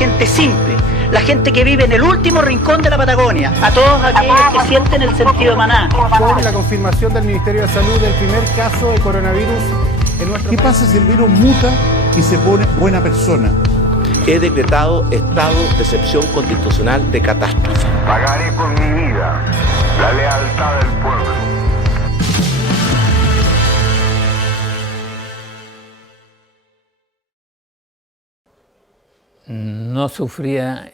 gente simple, la gente que vive en el último rincón de la Patagonia, a todos aquellos que sienten el sentido de Maná. Con la confirmación del Ministerio de Salud del primer caso de coronavirus en nuestro país. ¿Qué pasa si el virus muta y se pone buena persona? He decretado estado de excepción constitucional de catástrofe. Pagaré con mi vida la lealtad del pueblo. No sufría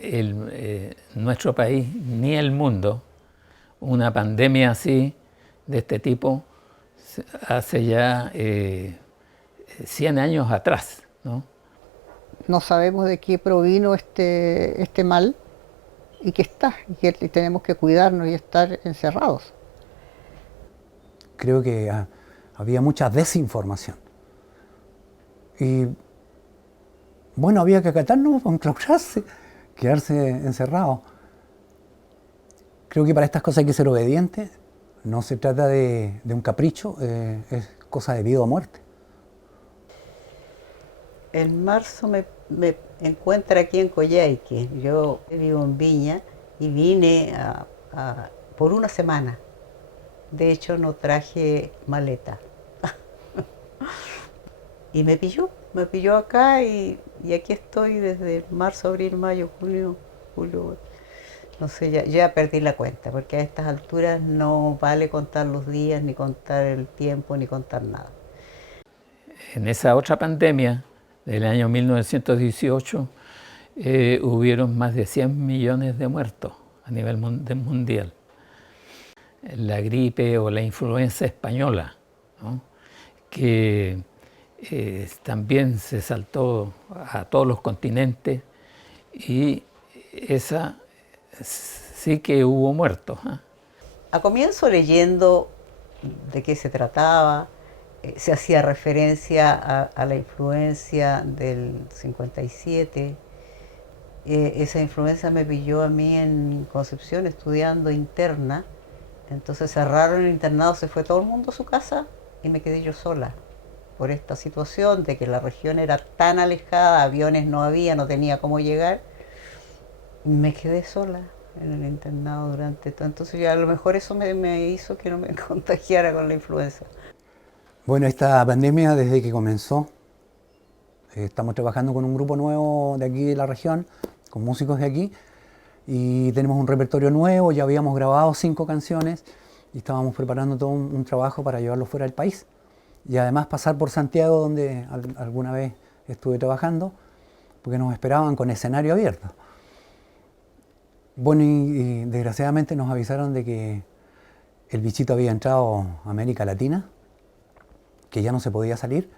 nuestro país ni el mundo una pandemia así, de este tipo, hace ya 100 años atrás, ¿no? No sabemos de qué provino este mal y que tenemos que cuidarnos y estar encerrados. Creo que había mucha desinformación. Y bueno, había que acatarnos, enclaustrarse, quedarse encerrado. Creo que para estas cosas hay que ser obediente. No se trata de un capricho, es cosa de vida o muerte. En marzo me encuentro aquí en Coyhaique. Yo vivo en Viña y vine por una semana. De hecho, no traje maleta. Y me pilló acá y aquí estoy desde marzo, abril, mayo, junio, julio. No sé, ya perdí la cuenta, porque a estas alturas no vale contar los días, ni contar el tiempo, ni contar nada. En esa otra pandemia del año 1918 hubieron más de 100 millones de muertos a nivel mundial. La gripe o la influenza española, ¿no? Que también se saltó a todos los continentes y esa sí que hubo muertos, ¿eh? A comienzo leyendo de qué se trataba, se hacía referencia a la influencia del 57. Esa influencia me pilló a mí en Concepción estudiando interna. Entonces cerraron el internado, se fue todo el mundo a su casa y me quedé yo sola por esta situación de que la región era tan alejada, aviones no había, no tenía cómo llegar. Me quedé sola en el internado durante todo. Entonces ya a lo mejor eso me hizo que no me contagiara con la influenza. Bueno, esta pandemia desde que comenzó, estamos trabajando con un grupo nuevo de aquí de la región, con músicos de aquí, y tenemos un repertorio nuevo, ya habíamos grabado 5 canciones y estábamos preparando todo un trabajo para llevarlo fuera del país. Y además pasar por Santiago, donde alguna vez estuve trabajando, porque nos esperaban con escenario abierto. Bueno, y desgraciadamente nos avisaron de que el bichito había entrado a América Latina, que ya no se podía salir.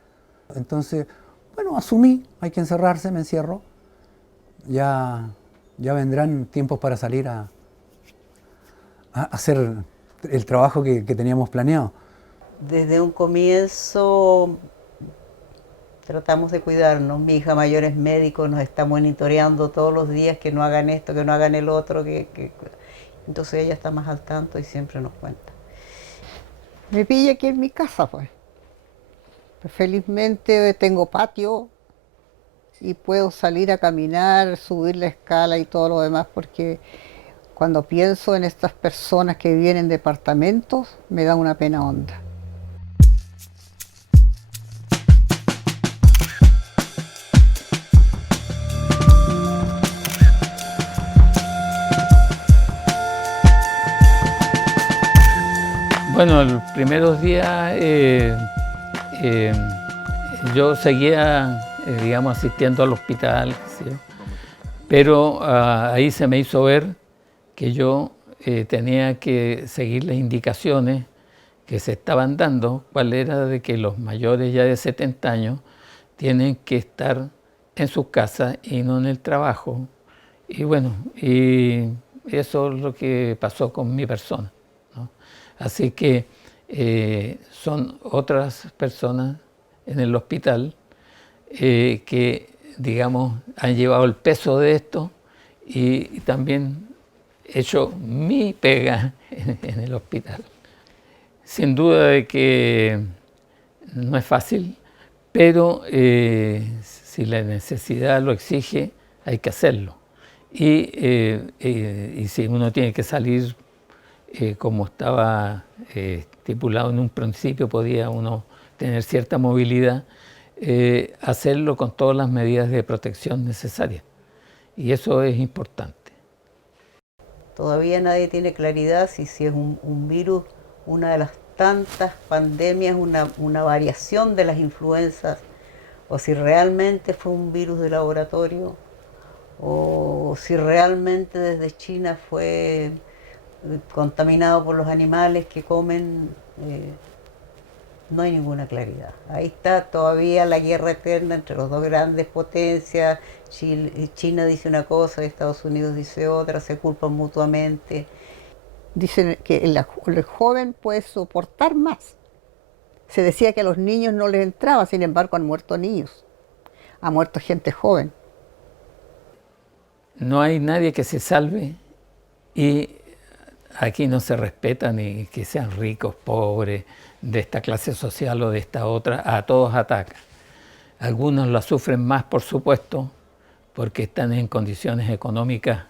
Entonces, bueno, asumí, hay que encerrarse, me encierro. Ya vendrán tiempos para salir a hacer el trabajo que teníamos planeado. Desde un comienzo tratamos de cuidarnos. Mi hija mayor es médico, nos está monitoreando todos los días que no hagan esto, que no hagan el otro. Entonces ella está más al tanto y siempre nos cuenta. Me pilla aquí en mi casa, pues. Felizmente tengo patio y puedo salir a caminar, subir la escala y todo lo demás, porque cuando pienso en estas personas que viven en departamentos, me da una pena honda. Bueno, los primeros días yo seguía, digamos, asistiendo al hospital, ¿sí? Pero ahí se me hizo ver que yo tenía que seguir las indicaciones que se estaban dando, cuál era de que los mayores ya de 70 años tienen que estar en sus casas y no en el trabajo. Y bueno, y eso es lo que pasó con mi persona, ¿no? Así que son otras personas en el hospital que, digamos, han llevado el peso de esto y también he hecho mi pega en el hospital. Sin duda de que no es fácil, pero si la necesidad lo exige, hay que hacerlo. Y si uno tiene que salir como estaba estipulado en un principio, podía uno tener cierta movilidad, hacerlo con todas las medidas de protección necesarias. Y eso es importante. Todavía nadie tiene claridad si es un virus, una de las tantas pandemias, una variación de las influencias, o si realmente fue un virus de laboratorio, o si realmente desde China fue contaminado por los animales que comen. No hay ninguna claridad. Ahí está todavía la guerra eterna entre las dos grandes potencias. China dice una cosa y Estados Unidos dice otra, se culpan mutuamente. Dicen que el joven puede soportar más. Se decía que a los niños no les entraba, sin embargo han muerto niños, ha muerto gente joven. No hay nadie que se salve y aquí no se respeta ni que sean ricos, pobres, de esta clase social o de esta otra, a todos ataca. Algunos la sufren más, por supuesto, porque están en condiciones económicas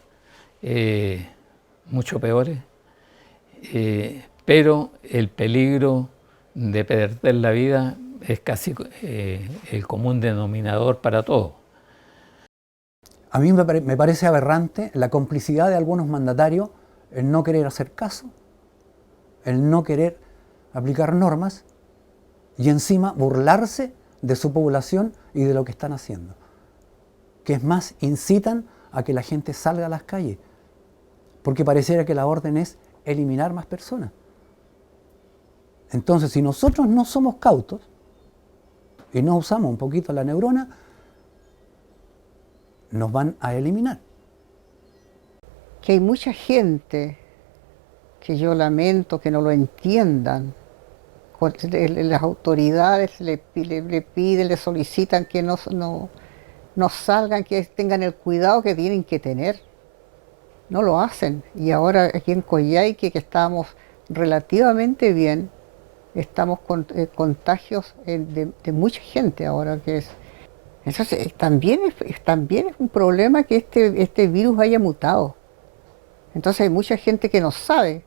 mucho peores, pero el peligro de perder la vida es casi el común denominador para todos. A mí me parece aberrante la complicidad de algunos mandatarios, el no querer hacer caso, el no querer aplicar normas y encima burlarse de su población y de lo que están haciendo. Que es más, incitan a que la gente salga a las calles, porque pareciera que la orden es eliminar más personas. Entonces, si nosotros no somos cautos y no usamos un poquito la neurona, nos van a eliminar. Que hay mucha gente que yo lamento que no lo entiendan. Las autoridades le piden, le solicitan que no salgan, que tengan el cuidado que tienen que tener. No lo hacen. Y ahora aquí en Coyhaique, que estábamos relativamente bien, estamos con contagios de mucha gente ahora que es. Entonces también es un problema que este virus haya mutado. Entonces hay mucha gente que no sabe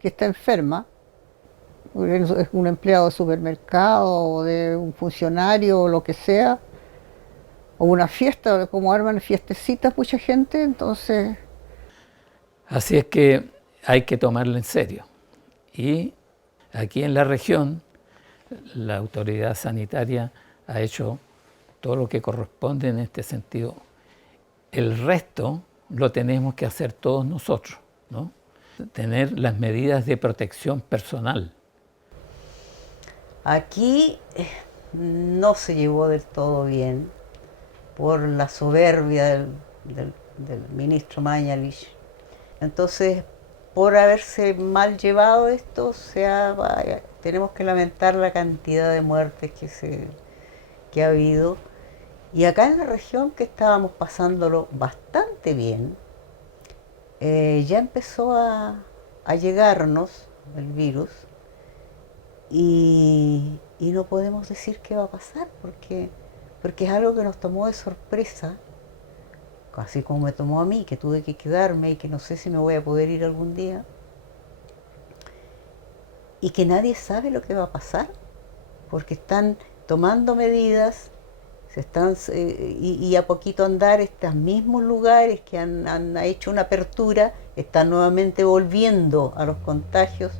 que está enferma, es un empleado de supermercado o de un funcionario o lo que sea, o una fiesta, como arman fiestecitas mucha gente, entonces... Así es que hay que tomarlo en serio. Y aquí en la región, la autoridad sanitaria ha hecho todo lo que corresponde en este sentido. El resto lo tenemos que hacer todos nosotros, ¿no? Tener las medidas de protección personal. Aquí no se llevó del todo bien por la soberbia del ministro Mañalich. Entonces, por haberse mal llevado esto, tenemos que lamentar la cantidad de muertes que ha habido. Y acá en la región, que estábamos pasándolo bastante bien, ya empezó a llegarnos el virus y no podemos decir qué va a pasar porque es algo que nos tomó de sorpresa, así como me tomó a mí, que tuve que quedarme y que no sé si me voy a poder ir algún día, y que nadie sabe lo que va a pasar porque están tomando medidas. Y a poquito andar, estos mismos lugares que han hecho una apertura están nuevamente volviendo a los contagios.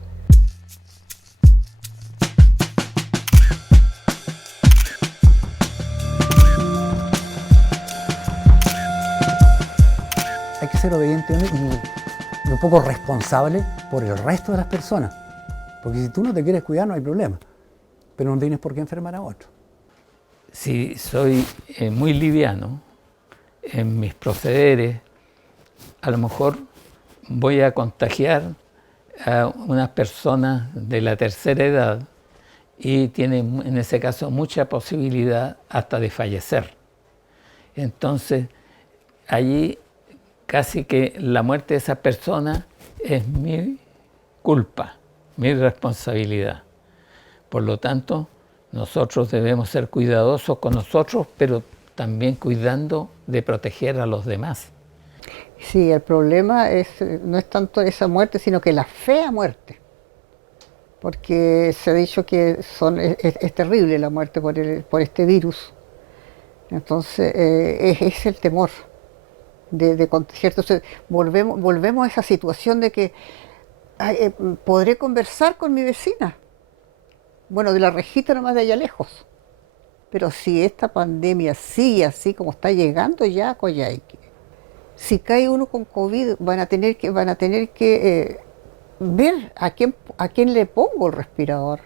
Hay que ser obediente y un poco responsable por el resto de las personas. Porque si tú no te quieres cuidar no hay problema, pero no tienes por qué enfermar a otro. Si soy muy liviano en mis procederes, a lo mejor voy a contagiar a unas personas de la tercera edad y tienen en ese caso mucha posibilidad hasta de fallecer. Entonces, allí casi que la muerte de esa persona es mi culpa, mi responsabilidad. Por lo tanto, nosotros debemos ser cuidadosos con nosotros, pero también cuidando de proteger a los demás. Sí, el problema no es tanto esa muerte, sino que la fea muerte. Porque se ha dicho que es terrible la muerte por este virus. Entonces, es el temor de contagiar. Entonces, volvemos a esa situación de que podré conversar con mi vecina. Bueno, de la Rejita nomás de allá lejos. Pero si esta pandemia sigue así como está llegando ya a Coyhaique, si cae uno con COVID, van a tener que ver a quién le pongo el respirador.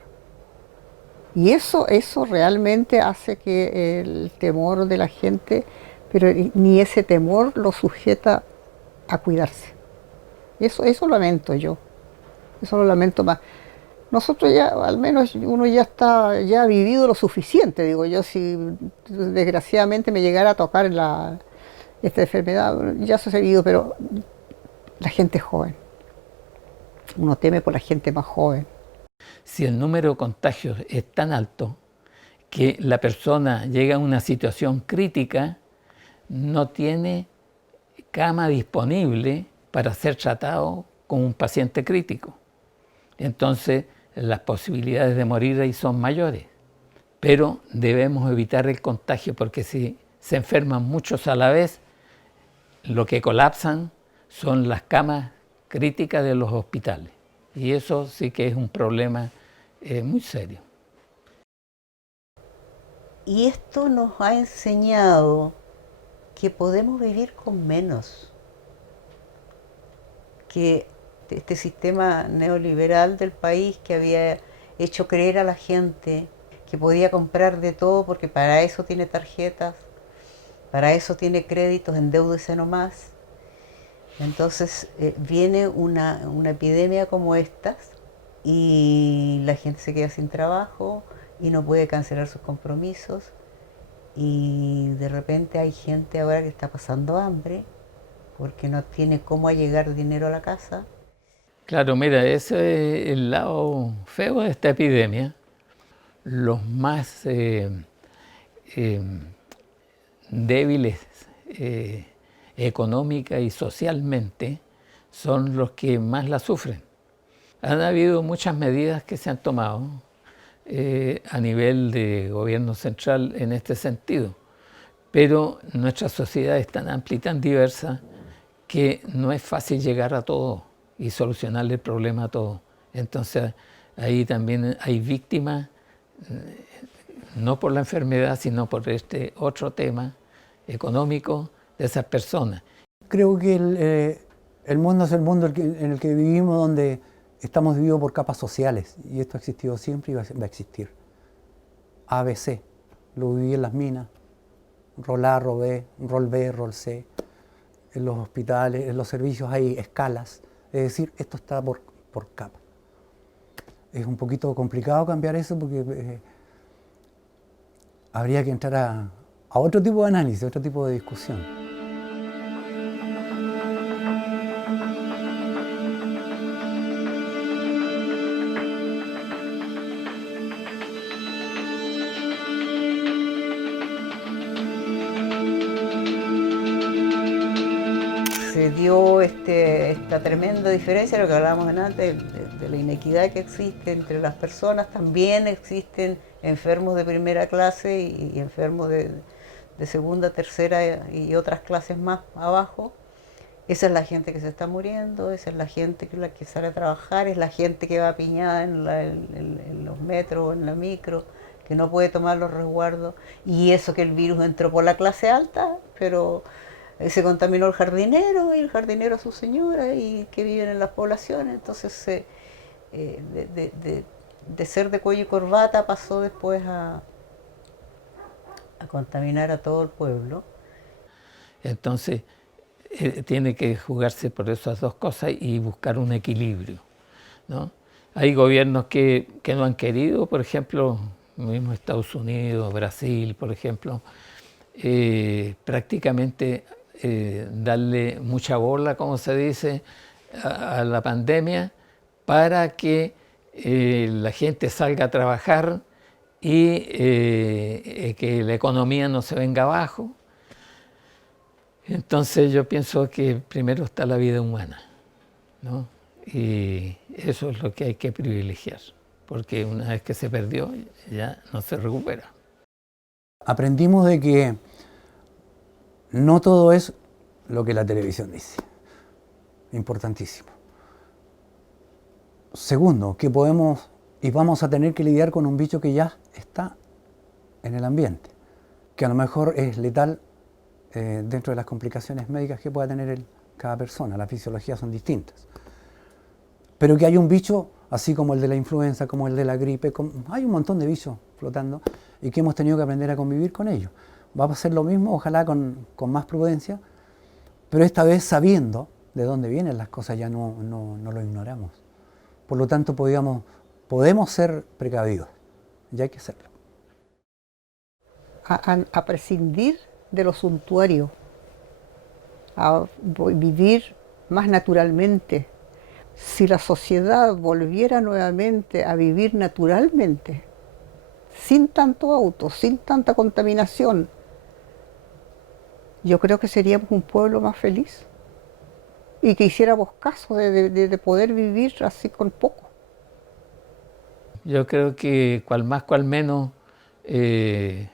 Y eso realmente hace que el temor de la gente, pero ni ese temor lo sujeta a cuidarse. Eso lamento yo. Eso lo lamento más. Nosotros ya, al menos uno ya ha vivido lo suficiente, digo yo, si desgraciadamente me llegara a tocar esta enfermedad, ya se ha vivido, pero la gente es joven. Uno teme por la gente más joven. Si el número de contagios es tan alto que la persona llega a una situación crítica, no tiene cama disponible para ser tratado como un paciente crítico. Entonces, las posibilidades de morir ahí son mayores. Pero debemos evitar el contagio porque si se enferman muchos a la vez, lo que colapsan son las camas críticas de los hospitales. Y eso sí que es un problema muy serio. Y esto nos ha enseñado que podemos vivir con menos, que este sistema neoliberal del país que había hecho creer a la gente que podía comprar de todo porque para eso tiene tarjetas, para eso tiene créditos, endeúdese nomás. Entonces viene una epidemia como estas y la gente se queda sin trabajo y no puede cancelar sus compromisos y de repente hay gente ahora que está pasando hambre porque no tiene cómo llegar dinero a la casa. Claro, mira, ese es el lado feo de esta epidemia. Los más débiles económica y socialmente son los que más la sufren. Han habido muchas medidas que se han tomado a nivel de gobierno central en este sentido, pero nuestra sociedad es tan amplia y tan diversa que no es fácil llegar a todo y solucionarle el problema a todo. Entonces ahí también hay víctimas, no por la enfermedad, sino por este otro tema económico de esas personas. Creo que el mundo es el mundo en el que vivimos, donde estamos divididos por capas sociales, y esto ha existido siempre y va a existir. ABC, lo viví en las minas, rol A, rol B, rol C, en los hospitales, en los servicios hay escalas, es decir, esto está por capa. Es un poquito complicado cambiar eso porque habría que entrar a otro tipo de análisis, otro tipo de discusión. Se dio esta tremenda diferencia, lo que hablábamos antes, de la inequidad que existe entre las personas. También existen enfermos de primera clase y enfermos de segunda, tercera y otras clases más abajo. Esa es la gente que se está muriendo, esa es la gente que sale a trabajar, es la gente que va apiñada en los metros o en la micro, que no puede tomar los resguardos. Y eso que el virus entró por la clase alta, pero se contaminó el jardinero y el jardinero a su señora y que viven en las poblaciones. Entonces de ser de cuello y corbata pasó después a contaminar a todo el pueblo. Entonces tiene que jugarse por esas dos cosas y buscar un equilibrio, ¿no? Hay gobiernos que no han querido, por ejemplo, mismo Estados Unidos, Brasil, por ejemplo, prácticamente darle mucha bola, como se dice, a la pandemia para que la gente salga a trabajar y que la economía no se venga abajo. Entonces yo pienso que primero está la vida humana, ¿no? Y eso es lo que hay que privilegiar, porque una vez que se perdió ya no se recupera. Aprendimos de que no todo es lo que la televisión dice. Importantísimo. Segundo, que podemos y vamos a tener que lidiar con un bicho que ya está en el ambiente, que a lo mejor es letal dentro de las complicaciones médicas que pueda tener cada persona. Las fisiologías son distintas. Pero que hay un bicho, así como el de la influenza, como el de la gripe, hay un montón de bichos flotando y que hemos tenido que aprender a convivir con ellos. Va a ser lo mismo, ojalá con más prudencia, pero esta vez sabiendo de dónde vienen las cosas, ya no lo ignoramos. Por lo tanto, podemos ser precavidos, ya hay que serlo. A prescindir de lo suntuario, a vivir más naturalmente. Si la sociedad volviera nuevamente a vivir naturalmente, sin tanto auto, sin tanta contaminación, yo creo que seríamos un pueblo más feliz y que hiciéramos caso de poder vivir así con poco. Yo creo que cual más cual menos,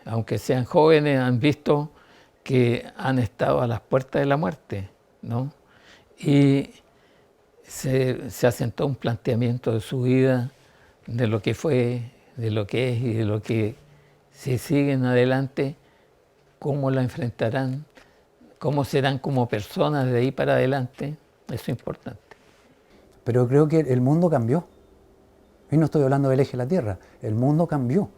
aunque sean jóvenes, han visto que han estado a las puertas de la muerte, ¿no? Y se asentó un planteamiento de su vida, de lo que fue, de lo que es y de lo que, si siguen adelante, cómo la enfrentarán, cómo serán como personas de ahí para adelante. Eso es importante. Pero creo que el mundo cambió. Y no estoy hablando del eje de la Tierra, el mundo cambió.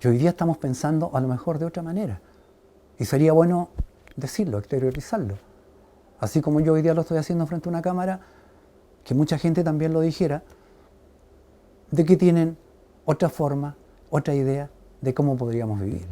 Y hoy día estamos pensando a lo mejor de otra manera. Y sería bueno decirlo, exteriorizarlo. Así como yo hoy día lo estoy haciendo frente a una cámara, que mucha gente también lo dijera, de que tienen otra forma, otra idea de cómo podríamos vivir.